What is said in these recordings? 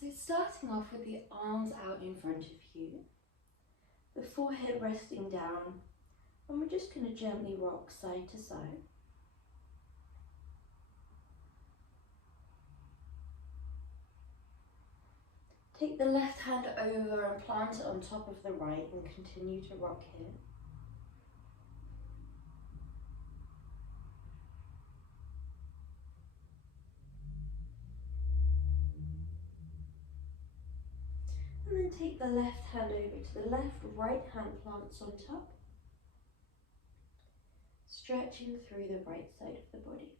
So starting off with the arms out in front of you, the forehead resting down, and we're just going to gently rock side to side. Take the left hand over and plant it on top of the right and continue to rock here. And then take the left hand over to the left, right hand plants on top, stretching through the right side of the body.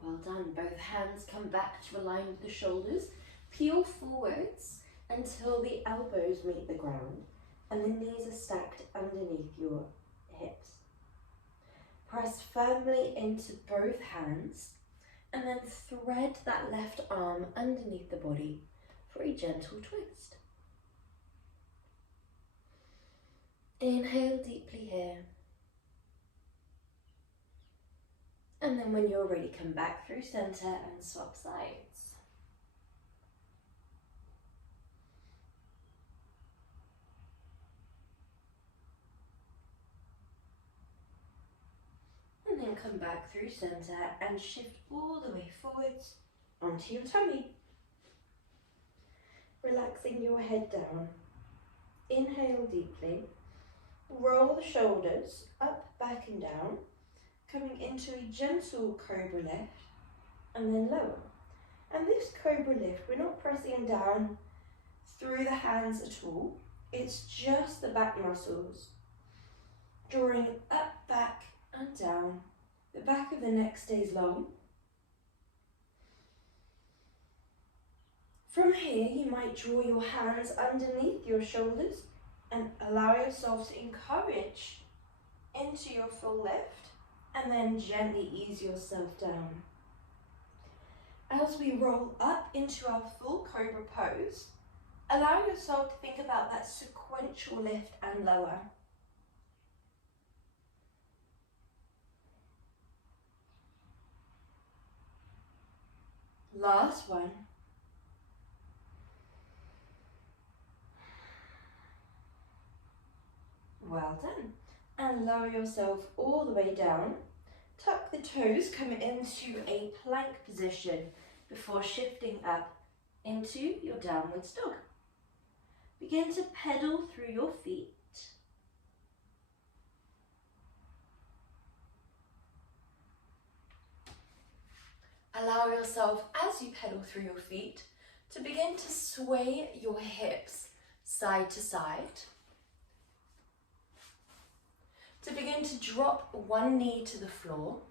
Well done. Both hands come back to align with the shoulders. Peel forwards until the elbows meet the ground and the knees are stacked underneath your hips. Press firmly into both hands and then thread that left arm underneath the body for a gentle twist. Inhale deeply here. And then when you're ready, come back through center and swap sides. And then come back through center and shift all the way forwards onto your tummy. Relaxing your head down. Inhale deeply. Roll the shoulders up, back and down. Coming into a gentle cobra lift and then lower. And this cobra lift, we're not pressing down through the hands at all. It's just the back muscles. Drawing up, back and down. The back of the neck stays long. From here, you might draw your hands underneath your shoulders and allow yourself to encourage into your full lift. And then gently ease yourself down. As we roll up into our full cobra pose, allow yourself to think about that sequential lift and lower. Last one. Well done. And lower yourself all the way down. Tuck the toes, come into a plank position before shifting up into your downwards dog. Begin to pedal through your feet. Allow yourself, as you pedal through your feet, to begin to sway your hips side to side. To begin to drop one knee to the floor.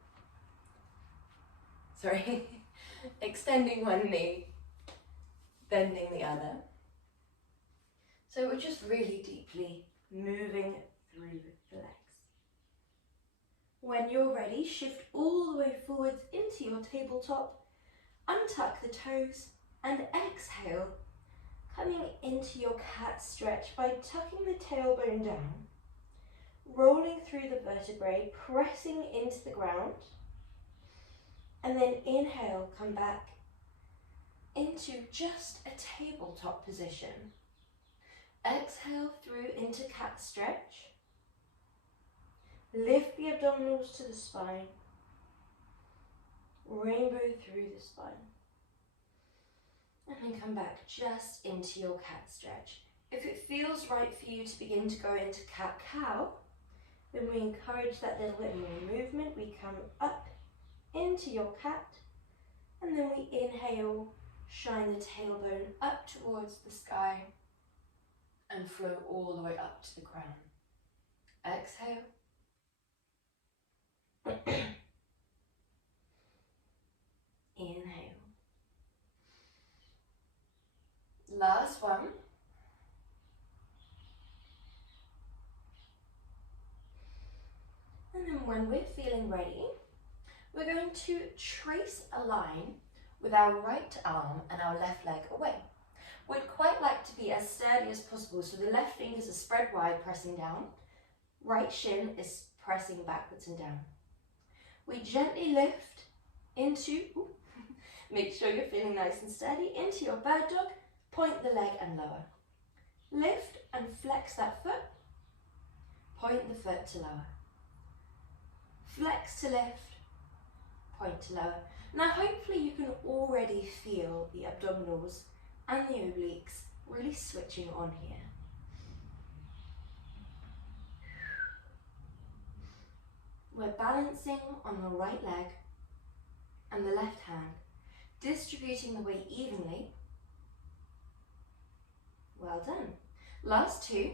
Extending one knee, bending the other. So we're just really deeply moving through the legs. When you're ready, shift all the way forwards into your tabletop, untuck the toes and exhale, coming into your cat stretch by tucking the tailbone down. Rolling through the vertebrae, pressing into the ground, and then inhale, come back into just a tabletop position. Exhale through into cat stretch. Lift the abdominals to the spine. Rainbow through the spine. And then come back just into your cat stretch. If it feels right for you to begin to go into cat-cow, then we encourage that little bit more movement. We come up into your cat, and then we inhale, shine the tailbone up towards the sky, and flow all the way up to the crown. Exhale. Inhale. Last one. And then when we're feeling ready, we're going to trace a line with our right arm and our left leg away. We'd quite like to be as sturdy as possible, so the left fingers are spread wide, pressing down. Right shin is pressing backwards and down. We gently lift into, make sure you're feeling nice and steady, into your bird dog, point the leg and lower. Lift and flex that foot, point the foot to lower. Flex to lift, point to lower. Now hopefully you can already feel the abdominals and the obliques really switching on here. We're balancing on the right leg and the left hand, distributing the weight evenly. Well done. Last two.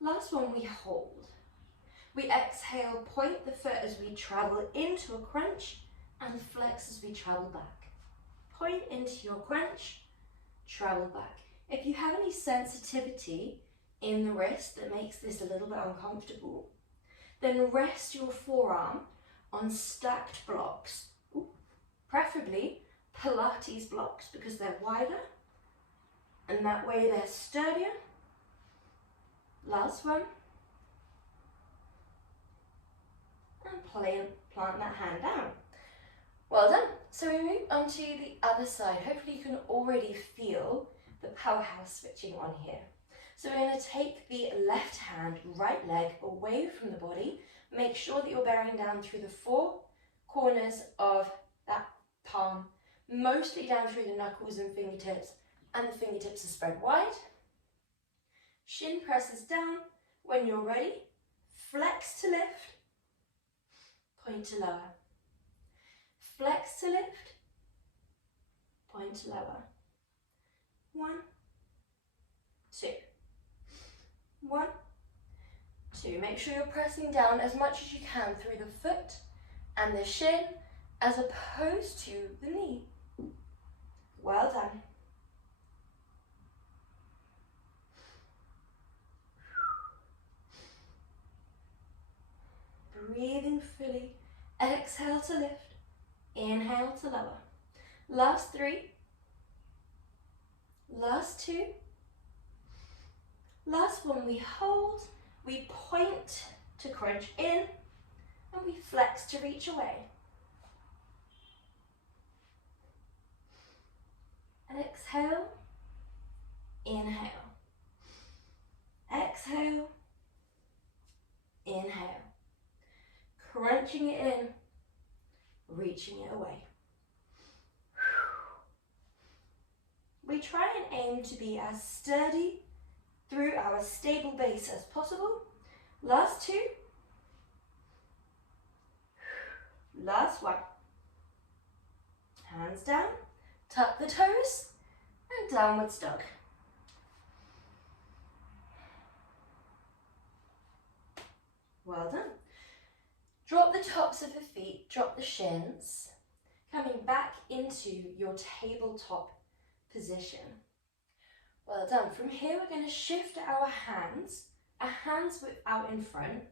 Last one, we hold. We exhale, point the foot as we travel into a crunch and flex as we travel back. Point into your crunch, travel back. If you have any sensitivity in the wrist that makes this a little bit uncomfortable, then rest your forearm on stacked blocks, preferably Pilates blocks because they're wider and that way they're sturdier. Last one. And plant that hand down. Well done. So we move on to the other side. Hopefully you can already feel the powerhouse switching on here. So we're going to take the left hand, right leg away from the body. Make sure that you're bearing down through the four corners of that palm, mostly down through the knuckles and fingertips, and the fingertips are spread wide. Shin presses down. When you're ready, flex to lift, point to lower. Flex to lift, point to lower. 1, 2. 1, 2. Make sure you're pressing down as much as you can through the foot and the shin as opposed to the knee. Well done. Breathing fully. Exhale to lift. Inhale to lower. Last 3. Last 2. Last one, we hold, we point to crunch in, and we flex to reach away. And exhale, inhale. Exhale, inhale. Crunching it in, reaching it away. We try and aim to be as sturdy through our stable base as possible. Last 2. Last 1. Hands down, tuck the toes, and downwards dog. Well done. Drop the tops of the feet, drop the shins, coming back into your tabletop position. Well done. From here, we're going to shift our hands width out in front,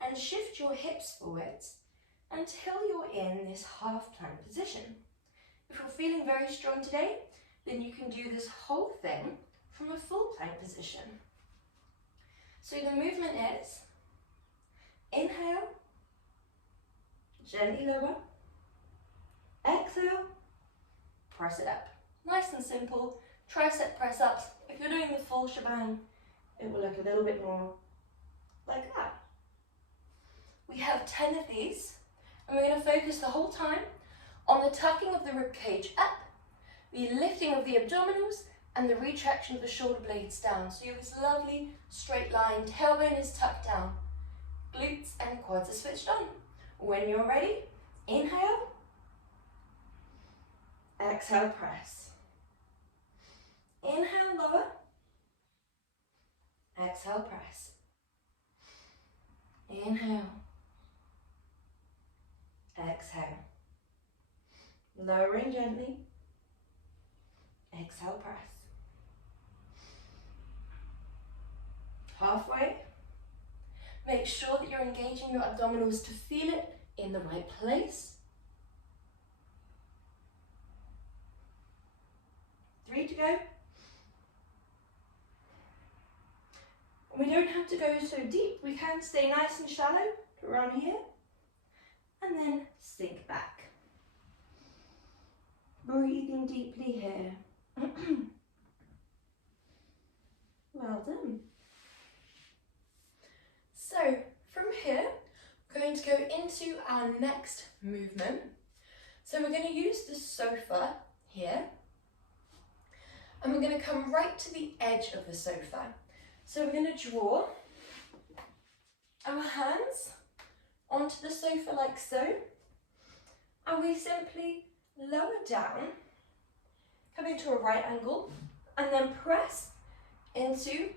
and shift your hips forwards until you're in this half plank position. If you're feeling very strong today, then you can do this whole thing from a full plank position. So the movement is inhale, gently lower, exhale, press it up. Nice and simple. Tricep press ups. If you're doing the full shebang, it will look a little bit more like that. We have 10 of these, and we're going to focus the whole time on the tucking of the rib cage up, the lifting of the abdominals, and the retraction of the shoulder blades down. So you have this lovely straight line. Tailbone is tucked down. Glutes and quads are switched on. When you're ready, inhale, exhale, press. Inhale, lower, exhale, press. Inhale, exhale, lowering gently, exhale, press. Halfway, make sure that you're engaging your abdominals to feel it in the right place. 3 to go. We don't have to go so deep, we can stay nice and shallow around here, and then sink back. Breathing deeply here. Well done. So from here, we're going to go into our next movement. So we're going to use the sofa here, and we're going to come right to the edge of the sofa. So we're going to draw our hands onto the sofa like so, and we simply lower down, come into a right angle, and then press into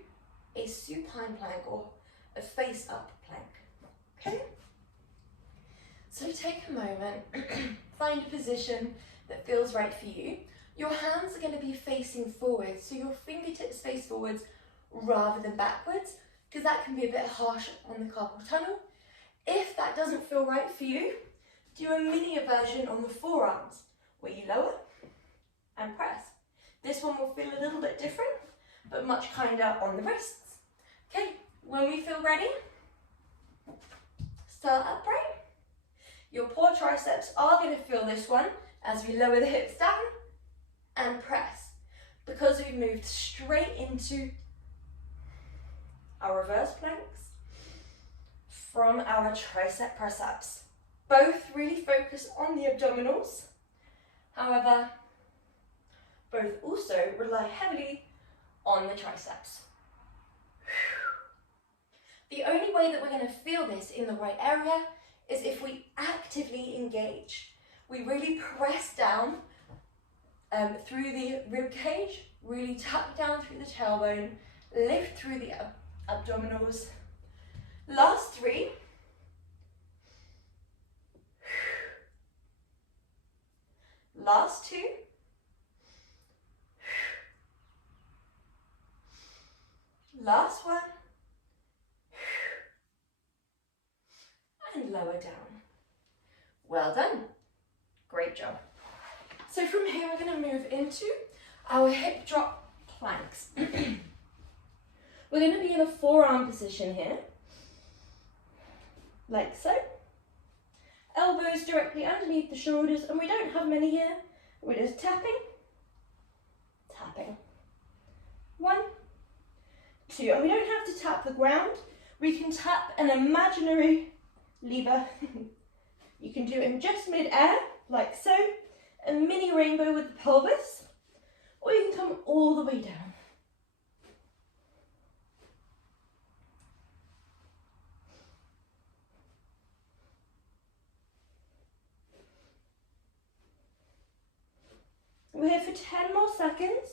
a supine plank or a face up plank. Okay? So take a moment, find a position that feels right for you. Your hands are going to be facing forwards, so your fingertips face forwards rather than backwards, because that can be a bit harsh on the carpal tunnel. If that doesn't feel right for you, do a mini version on the forearms, where you lower and press. This one will feel a little bit different, but much kinder on the wrists. Okay, when we feel ready, start upright. Your poor triceps are going to feel this one as we lower the hips down and press, because we've moved straight into our reverse planks from our tricep press-ups. Both really focus on the abdominals. However, both also rely heavily on the triceps. The only way that we're going to feel this in the right area is if we actively engage. We really press down through the rib cage, really tuck down through the tailbone, lift through the abdominals. Last 3. Last 2. Last 1. And lower down. Well done. Great job. So from here we're going to move into our hip drop planks. We're going to be in a forearm position here, like so. Elbows directly underneath the shoulders, and we don't have many here. We're just tapping, tapping. 1, 2, and we don't have to tap the ground. We can tap an imaginary lever. You can do it in just mid-air, like so, a mini rainbow with the pelvis, or you can come all the way down. We're here for 10 more seconds.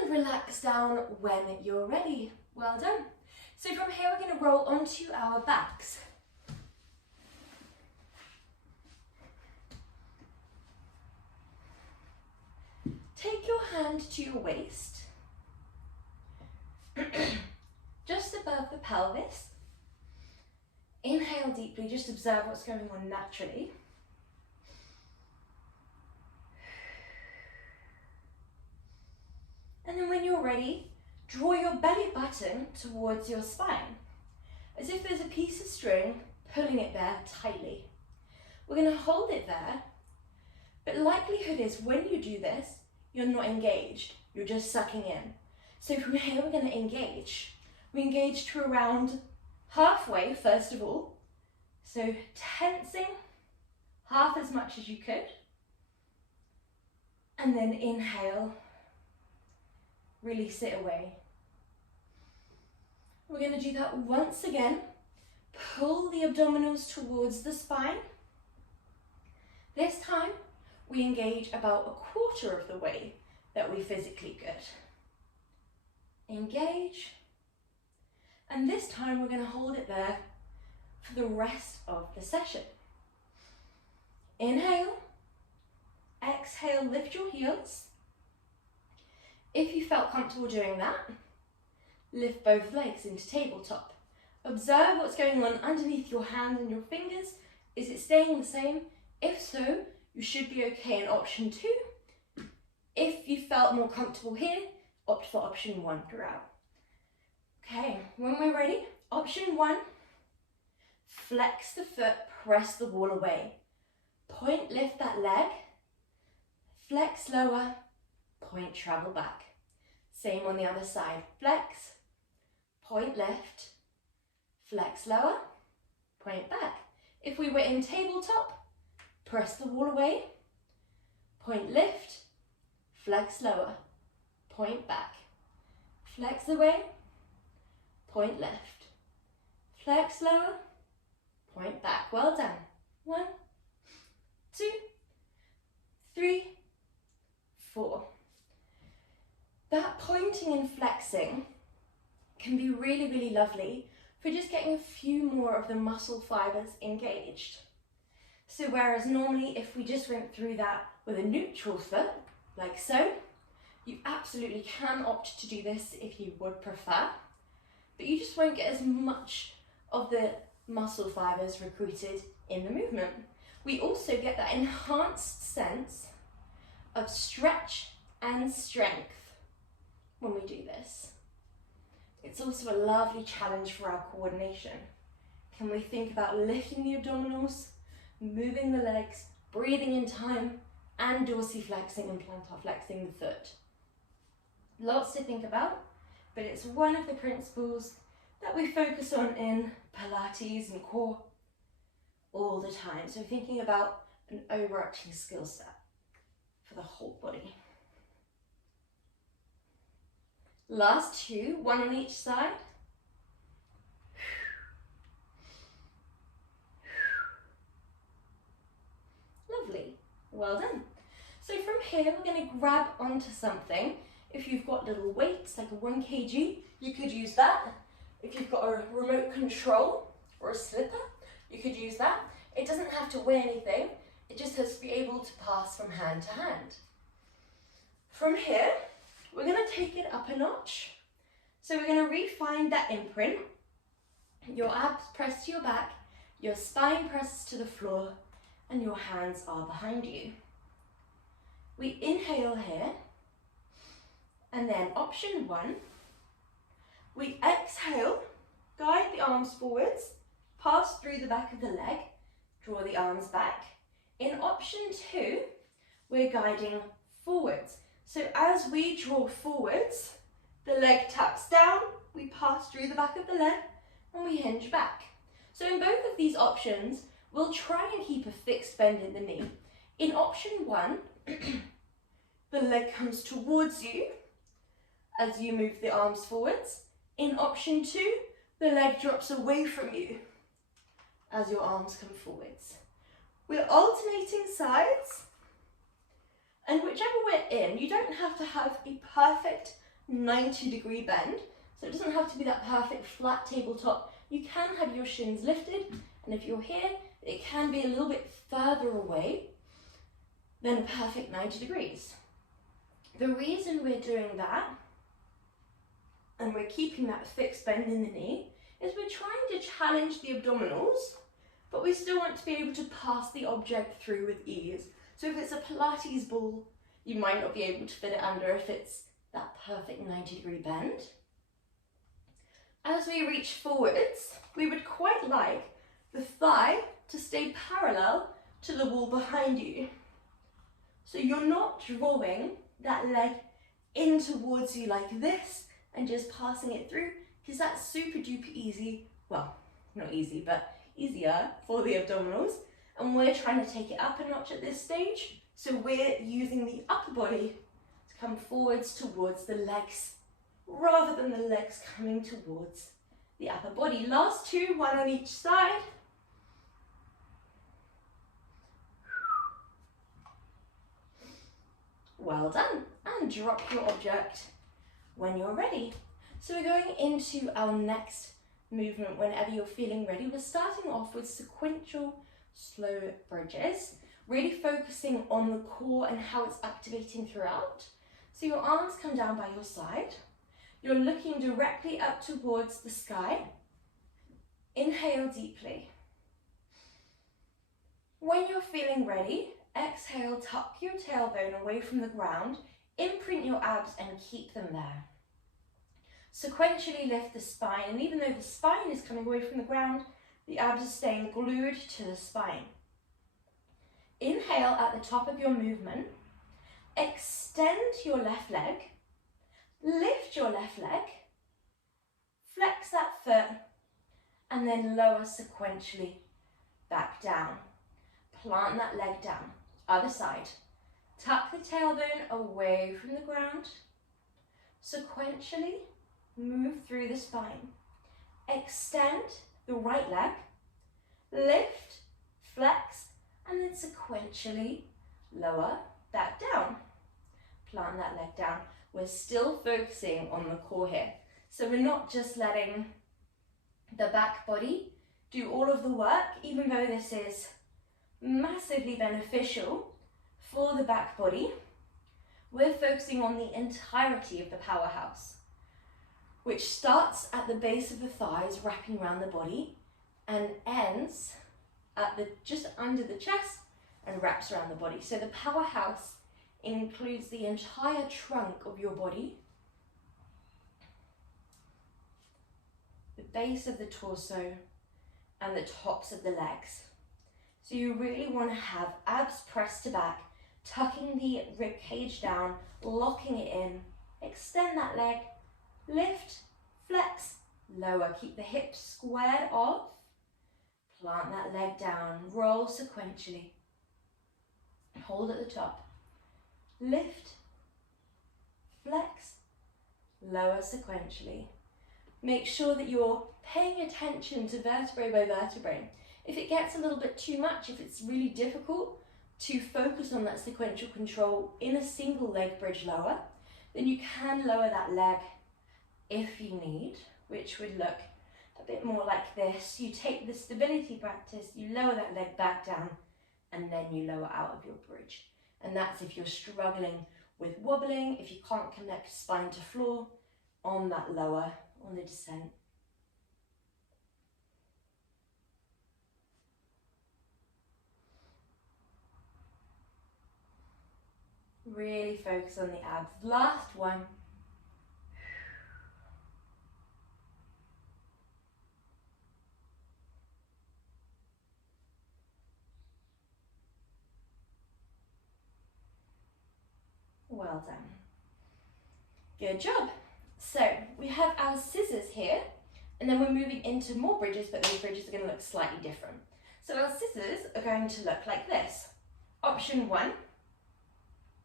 And relax down when you're ready. Well done. So from here we're going to roll onto our backs. Take your hand to your waist, just above the pelvis. Inhale deeply, just observe what's going on naturally. And then when you're ready, draw your belly button towards your spine, as if there's a piece of string pulling it there tightly. We're going to hold it there, but likelihood is when you do this, you're not engaged, you're just sucking in. So from here we're going to engage. We engage to around halfway first of all, so tensing half as much as you could, and then inhale, release it away. We're going to do that once again. Pull the abdominals towards the spine. This time we engage about a quarter of the way that we physically could. Engage, and this time we're going to hold it there for the rest of the session. Inhale, exhale, lift your heels. If you felt comfortable doing that, lift both legs into tabletop. Observe what's going on underneath your hand and your fingers. Is it staying the same? If so, you should be okay in option 2. If you felt more comfortable here, opt for option 1 throughout. Okay, when we're ready, option 1, flex the foot, press the wall away. Point, lift that leg, flex lower, point, travel back. Same on the other side, flex, point, lift, flex lower, point back. If we were in tabletop, press the wall away, point, lift, flex lower, point back, flex away, point, lift, flex lower, point back. Well done. 1, 2, 3, 4. That pointing and flexing can be really, really lovely for just getting a few more of the muscle fibers engaged. So whereas normally if we just went through that with a neutral foot, like so, you absolutely can opt to do this if you would prefer, but you just won't get as much of the muscle fibers recruited in the movement. We also get that enhanced sense of stretch and strength when we do this. It's also a lovely challenge for our coordination. Can we think about lifting the abdominals, moving the legs, breathing in time, and dorsiflexing and plantar flexing the foot? Lots to think about, but it's one of the principles that we focus on in Pilates and core all the time. So thinking about an overarching skill set for the whole body. Last 2, 1 on each side. Lovely, well done. So from here, we're going to grab onto something. If you've got little weights, like a 1 kg, you could use that. If you've got a remote control or a slipper, you could use that. It doesn't have to weigh anything. It just has to be able to pass from hand to hand. From here, we're going to take it up a notch. So we're going to refine that imprint. Your abs press to your back, your spine presses to the floor, and your hands are behind you. We inhale here, and then option 1, we exhale, guide the arms forwards, pass through the back of the leg, draw the arms back. In option 2, we're guiding forwards. So as we draw forwards, the leg taps down, we pass through the back of the leg, and we hinge back. So in both of these options, we'll try and keep a fixed bend in the knee. In option 1, the leg comes towards you as you move the arms forwards. In option 2, the leg drops away from you as your arms come forwards. We're alternating sides, and whichever we're in, you don't have to have a perfect 90-degree bend, so it doesn't have to be that perfect flat tabletop. You can have your shins lifted, and if you're here, it can be a little bit further away than a perfect 90 degrees. The reason we're doing that, and we're keeping that fixed bend in the knee, is we're trying to challenge the abdominals, but we still want to be able to pass the object through with ease. So if it's a Pilates ball, you might not be able to fit it under if it's that perfect 90-degree bend. As we reach forwards, we would quite like the thigh to stay parallel to the wall behind you. So you're not drawing that leg in towards you like this and just passing it through, because that's super duper easy. Well, not easy, but easier for the abdominals. And we're trying to take it up a notch at this stage. So we're using the upper body to come forwards towards the legs, rather than the legs coming towards the upper body. Last 2, 1 on each side. Well done. And drop your object when you're ready. So we're going into our next movement whenever you're feeling ready. We're starting off with sequential slow bridges, really focusing on the core and how it's activating throughout. So your arms come down by your side. You're looking directly up towards the sky. Inhale deeply. When you're feeling ready, exhale, tuck your tailbone away from the ground, imprint your abs and keep them there. Sequentially lift the spine, and even though the spine is coming away from the ground, the abs are staying glued to the spine. Inhale at the top of your movement, extend your left leg, lift your left leg, flex that foot, and then lower sequentially back down. Plant that leg down. Other side. Tuck the tailbone away from the ground. Sequentially move through the spine. Extend the right leg, lift, flex, and then sequentially lower back down. Plant that leg down. We're still focusing on the core here. So we're not just letting the back body do all of the work, even though this is massively beneficial for the back body. We're focusing on the entirety of the powerhouse, which starts at the base of the thighs, wrapping around the body, and ends at just under the chest and wraps around the body. So the powerhouse includes the entire trunk of your body, the base of the torso, and the tops of the legs. So you really want to have abs pressed to back, tucking the rib cage down, locking it in, extend that leg, lift, flex, lower, keep the hips squared off, plant that leg down, roll sequentially, hold at the top, lift, flex, lower sequentially. Make sure that you're paying attention to vertebrae by vertebrae. If it gets a little bit too much, if it's really difficult to focus on that sequential control in a single leg bridge lower, then you can lower that leg if you need, which would look a bit more like this. You take the stability practice, you lower that leg back down, and then you lower out of your bridge. And that's if you're struggling with wobbling, if you can't connect spine to floor on that lower, on the descent. Really focus on the abs. Last one. Well done. Good job. So we have our scissors here, and then we're moving into more bridges, but those bridges are going to look slightly different. So our scissors are going to look like this. Option 1,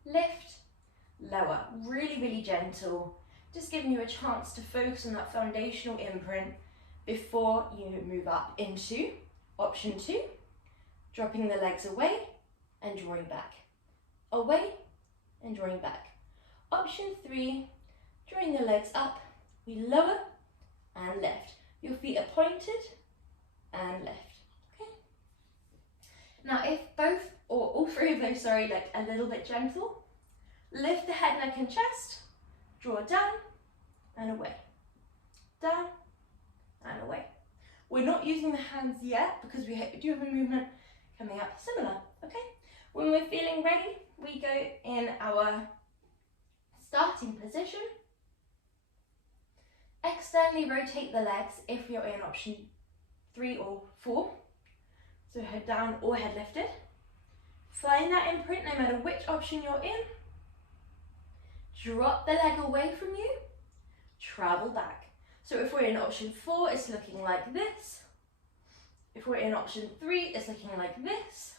lift, lower, really, really gentle, just giving you a chance to focus on that foundational imprint before you move up into option 2, dropping the legs away and drawing back, away and drawing back. Option 3, drawing the legs up, we lower and lift. Your feet are pointed and lift, okay? Now if both, or all three of those, sorry, look a little bit gentle, lift the head, neck and chest, draw down and away, down and away. We're not using the hands yet because we do have a movement coming up similar, okay? When we're feeling ready, we go in our starting position. Externally rotate the legs if you're in option 3 or 4. So head down or head lifted. Find that imprint no matter which option you're in. Drop the leg away from you. Travel back. So if we're in option 4, it's looking like this. If we're in option 3, it's looking like this.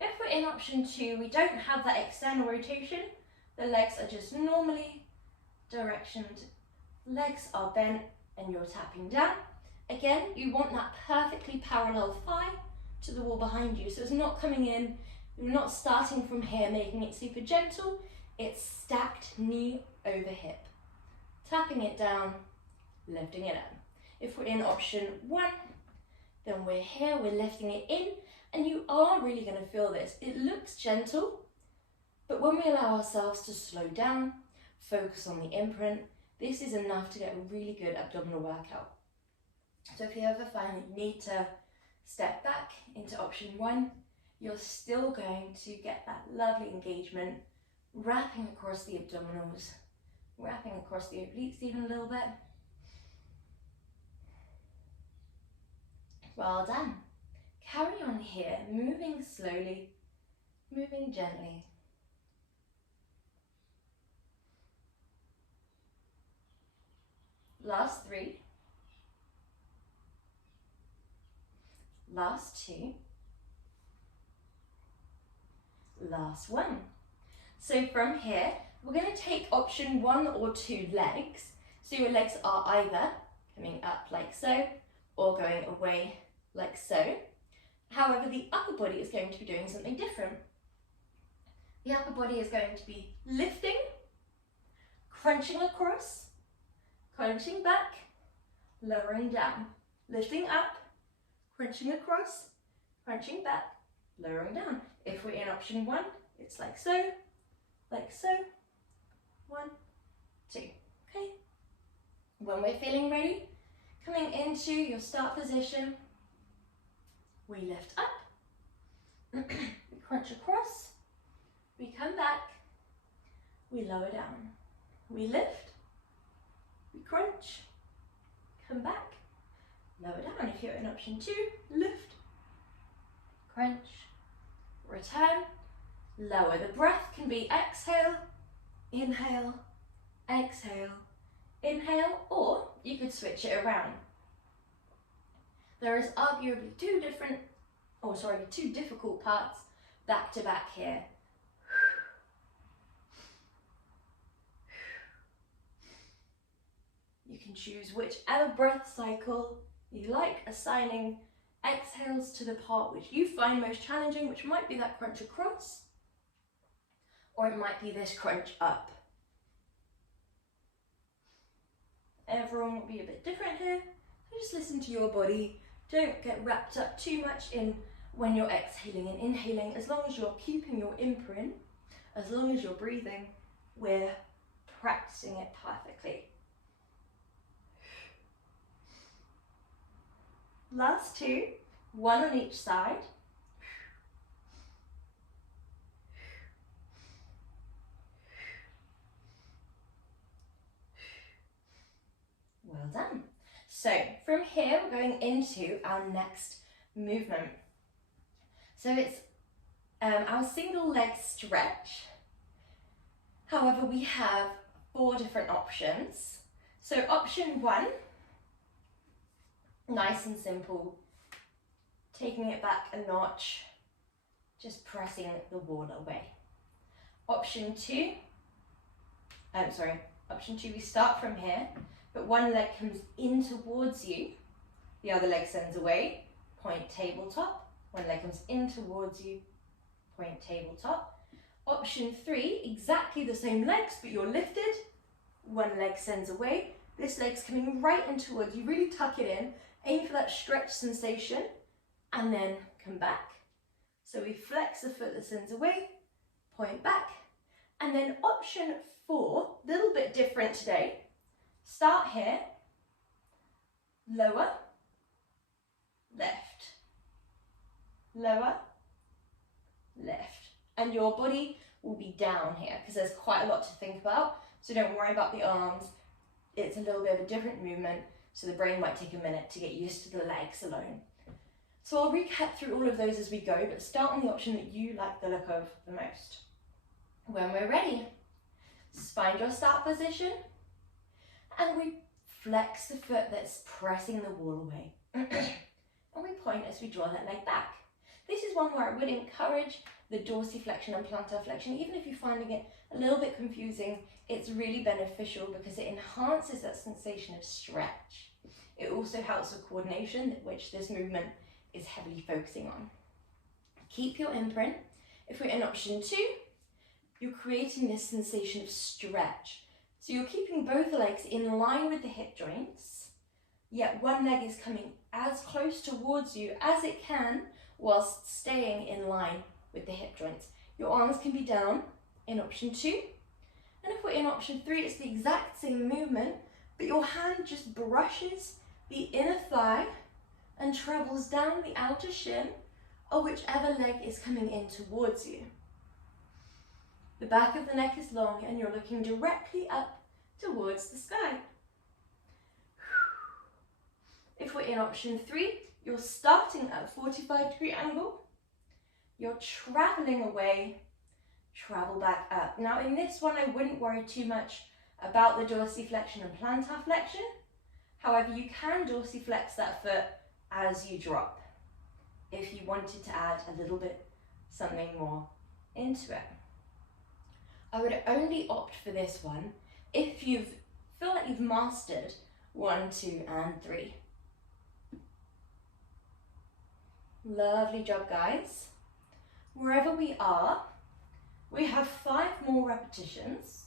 If we're in option 2, we don't have that external rotation. The legs are just normally directioned. Legs are bent and you're tapping down. Again, you want that perfectly parallel thigh to the wall behind you. So it's not coming in, you're not starting from here, making it super gentle. It's stacked knee over hip. Tapping it down, lifting it up. If we're in option 1, then we're here, we're lifting it in, and you are really going to feel this. It looks gentle, but when we allow ourselves to slow down, focus on the imprint, this is enough to get a really good abdominal workout. So if you ever find that you need to step back into option 1, you're still going to get that lovely engagement, wrapping across the abdominals, wrapping across the obliques even a little bit. Well done. Carry on here, moving slowly, moving gently. Last 3. Last 2. Last 1. So from here, we're going to take option 1 or 2 legs. So your legs are either coming up like so, or going away like so. However, the upper body is going to be doing something different. The upper body is going to be lifting, crunching across, crunching back, lowering down, lifting up, crunching across, crunching back, lowering down. If we're in option 1, it's like so, 1, 2. Okay. When we're feeling ready, coming into your start position, we lift up, we crunch across, we come back, we lower down, we lift, we crunch, come back, lower down. If you're in option 2, lift, crunch, return, lower. The breath can be exhale, inhale, exhale, inhale, or you could switch it around. There is arguably two difficult parts back to back here. You can choose whichever breath cycle you like, assigning exhales to the part which you find most challenging, which might be that crunch across, or it might be this crunch up. Everyone will be a bit different here, so just listen to your body. Don't get wrapped up too much in when you're exhaling and inhaling. As long as you're keeping your imprint, as long as you're breathing, we're practicing it perfectly. Last 2, 1 on each side. Well done. So from here, we're going into our next movement. So it's our single leg stretch. However, we have 4 different options. So option 1, nice and simple, taking it back a notch, just pressing the wall away. Option 2, we start from here, but one leg comes in towards you, the other leg sends away, point tabletop. One leg comes in towards you, point tabletop. Option 3, exactly the same legs, but you're lifted. One leg sends away. This leg's coming right in towards you. Really tuck it in. Aim for that stretch sensation, and then come back. So we flex the foot that sends away, point back. And then option 4, a little bit different today. Start here, lower, left, lower, left. And your body will be down here because there's quite a lot to think about. So don't worry about the arms. It's a little bit of a different movement, so the brain might take a minute to get used to the legs alone. So I'll recap through all of those as we go, but start on the option that you like the look of the most. When we're ready, find your start position, and we flex the foot that's pressing the wall away. And we point as we draw that leg back. This is one where I would encourage the dorsiflexion and plantar flexion. Even if you're finding it a little bit confusing, it's really beneficial because it enhances that sensation of stretch. It also helps with coordination, which this movement is heavily focusing on. Keep your imprint. If we're in option 2, you're creating this sensation of stretch. So you're keeping both legs in line with the hip joints, yet one leg is coming as close towards you as it can whilst staying in line with the hip joints. Your arms can be down in option 2. And if we're in option 3, it's the exact same movement, but your hand just brushes the inner thigh and travels down the outer shin or whichever leg is coming in towards you. The back of the neck is long and you're looking directly up towards the sky. If we're in option 3, you're starting at a 45-degree angle, you're traveling away, travel back up. Now in this one, I wouldn't worry too much about the dorsiflexion and plantar flexion. However, you can dorsiflex that foot as you drop if you wanted to add a little bit something more into it. I would only opt for this one if you feel like you've mastered 1, 2, and 3. Lovely job, guys. Wherever we are, we have 5 more repetitions.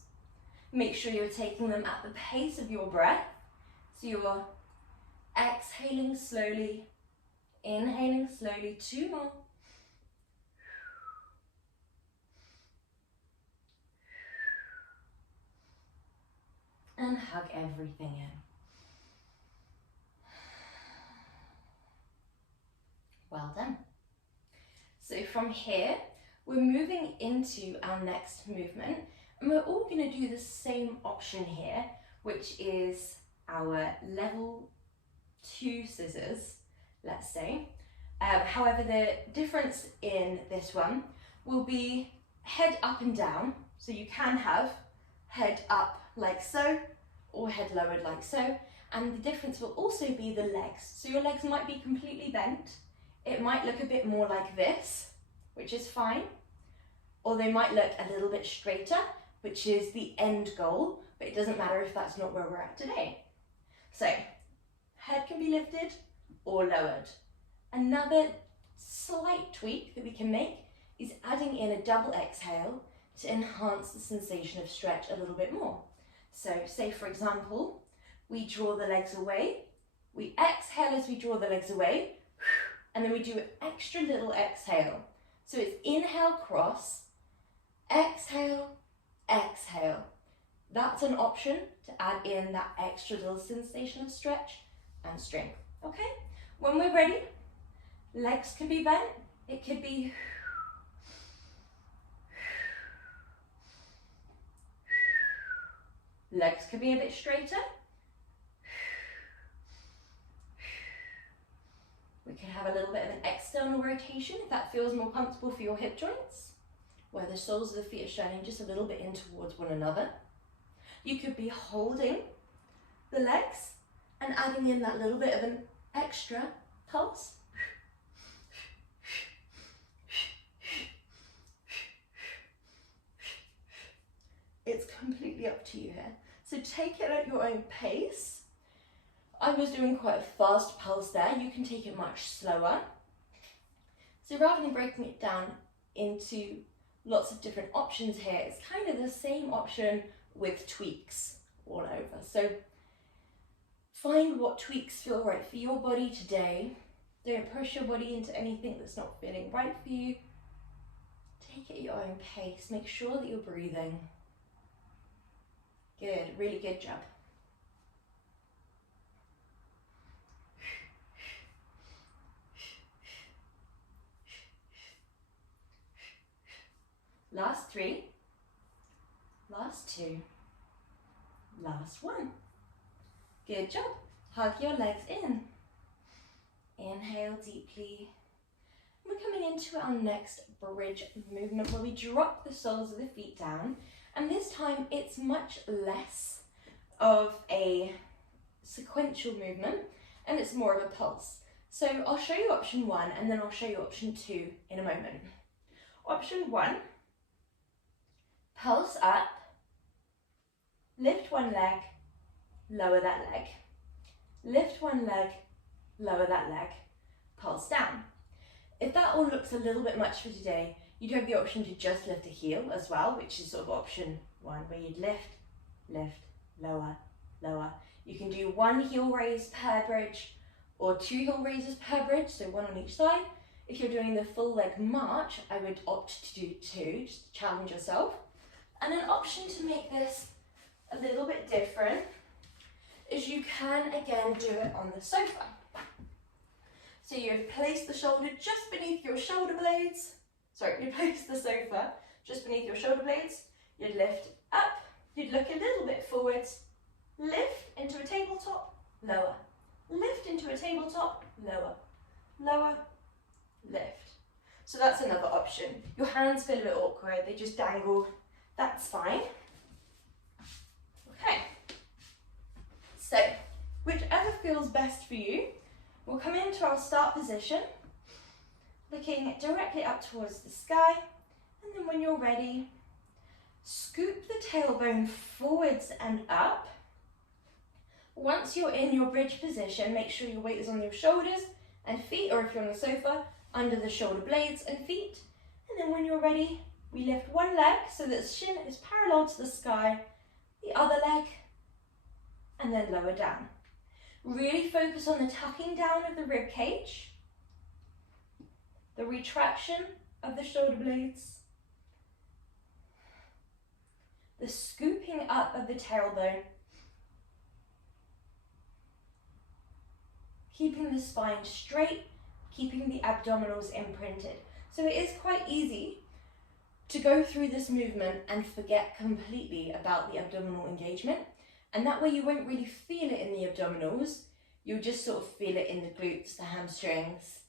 Make sure you're taking them at the pace of your breath. So you're exhaling slowly, inhaling slowly. 2 more. And hug everything in. Well done. So from here, we're moving into our next movement, and we're all going to do the same option here, which is our level 2 scissors, let's say. However, the difference in this one will be head up and down. So you can have head up like so, or head lowered like so. And the difference will also be the legs. So your legs might be completely bent. It might look a bit more like this, which is fine. Or they might look a little bit straighter, which is the end goal, but it doesn't matter if that's not where we're at today. So, head can be lifted or lowered. Another slight tweak that we can make is adding in a double exhale to enhance the sensation of stretch a little bit more. So, say for example, we draw the legs away, we exhale as we draw the legs away, and then we do an extra little exhale. So it's inhale, cross, exhale, exhale. That's an option to add in that extra little sensation of stretch and strength, okay? When we're ready, legs can be bent. It could be legs could be a bit straighter. We can have a little bit of an external rotation if that feels more comfortable for your hip joints, where the soles of the feet are shining just a little bit in towards one another. You could be holding the legs and adding in that little bit of an extra pulse. It's completely up to you here. So take it at your own pace. I was doing quite a fast pulse there. You can take it much slower. So rather than breaking it down into lots of different options here, it's kind of the same option with tweaks all over. So find what tweaks feel right for your body today. Don't push your body into anything that's not feeling right for you. Take it at your own pace. Make sure that you're breathing. Good, really good job. Last 3, last 2, last 1. Good job. Hug your legs in. Inhale deeply. We're coming into our next bridge movement where we drop the soles of the feet down, and this time it's much less of a sequential movement and it's more of a pulse. So I'll show you option 1 and then I'll show you option 2 in a moment. Option 1, pulse up, lift one leg, lower that leg. Lift one leg, lower that leg, pulse down. If that all looks a little bit much for today, you'd have the option to just lift a heel as well, which is sort of option 1, where you'd lift, lift, lower, lower. You can do 1 heel raise per bridge or 2 heel raises per bridge, so 1 on each side. If you're doing the full leg march, I would opt to do 2, just to challenge yourself. And an option to make this a little bit different is you can again do it on the sofa. So you've placed the shoulder just beneath your shoulder blades. Sorry, you placed the sofa just beneath your shoulder blades. You'd lift up, you'd look a little bit forwards, lift into a tabletop, lower. Lift into a tabletop, lower. Lower, lift. So that's another option. Your hands feel a bit awkward, they just dangle. That's fine. Okay. So, whichever feels best for you, we'll come into our start position, looking directly up towards the sky, and then when you're ready, scoop the tailbone forwards and up. Once you're in your bridge position, make sure your weight is on your shoulders and feet, or if you're on the sofa, under the shoulder blades and feet. And then when you're ready, we lift one leg so that the shin is parallel to the sky, the other leg, and then lower down. Really focus on the tucking down of the rib cage, the retraction of the shoulder blades, the scooping up of the tailbone, keeping the spine straight, keeping the abdominals imprinted. So it is quite easy to go through this movement and forget completely about the abdominal engagement. And that way you won't really feel it in the abdominals, you'll just sort of feel it in the glutes, the hamstrings,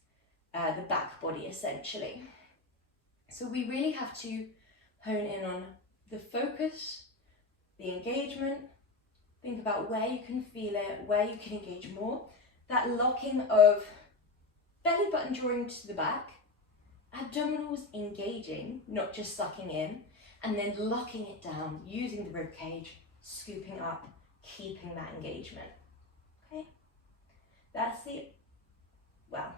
the back body essentially. So we really have to hone in on the focus, the engagement, think about where you can feel it, where you can engage more. That locking of belly button drawing to the back, abdominals engaging, not just sucking in, and then locking it down, using the rib cage, scooping up, keeping that engagement. Okay? That's well,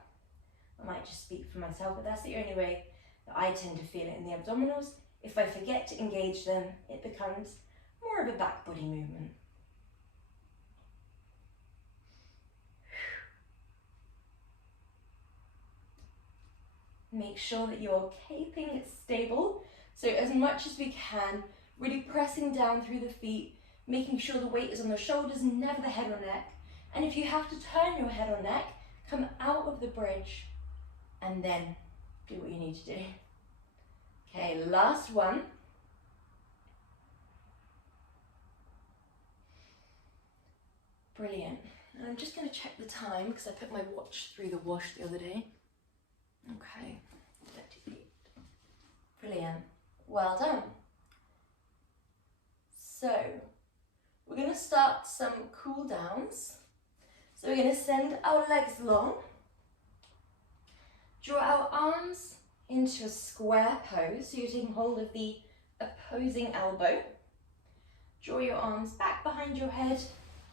I might just speak for myself, but that's the only way that I tend to feel it in the abdominals. If I forget to engage them, it becomes more of a back body movement. Make sure that you're keeping it stable. So as much as we can, really pressing down through the feet, making sure the weight is on the shoulders, never the head or neck. And if you have to turn your head or neck, come out of the bridge and then do what you need to do. Okay, last one. Brilliant. And I'm just going to check the time because I put my watch through the wash the other day. Okay, 38. Brilliant. Well done. So, we're going to start some cool downs. So we're going to send our legs long. Draw our arms into a square pose. So you're taking hold of the opposing elbow. Draw your arms back behind your head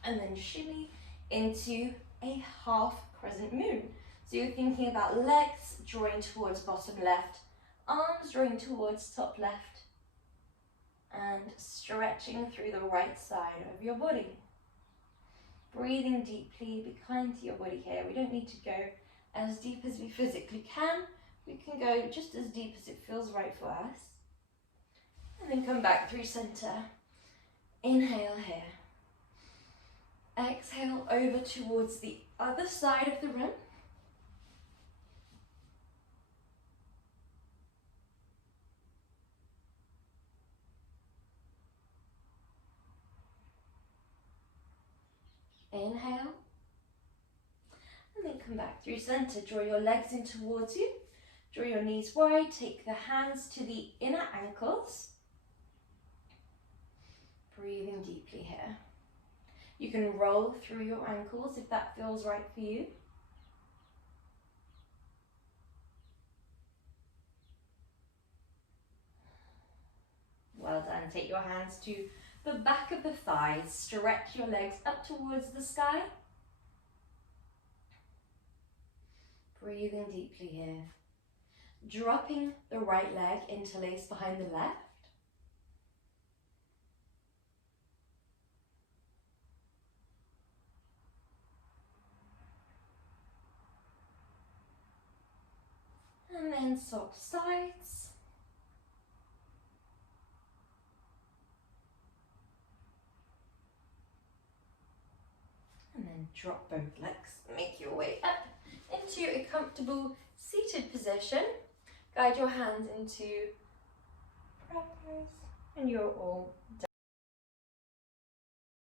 and then shimmy into a half crescent moon. So you're thinking about legs drawing towards bottom left, arms drawing towards top left, and stretching through the right side of your body. Breathing deeply, be kind to your body here. We don't need to go as deep as we physically can. We can go just as deep as it feels right for us. And then come back through center. Inhale here. Exhale over towards the other side of the room. Inhale, and then come back through center. Draw your legs in towards you. Draw your knees wide. Take the hands to the inner ankles. Breathing deeply here. You can roll through your ankles if that feels right for you. Well done. Take your hands to the back of the thighs. Stretch your legs up towards the sky. Breathing deeply here. Dropping the right leg, interlace behind the left. And then swap sides. And then drop both legs. Make your way up into a comfortable seated position. Guide your hands into practice and you're all done.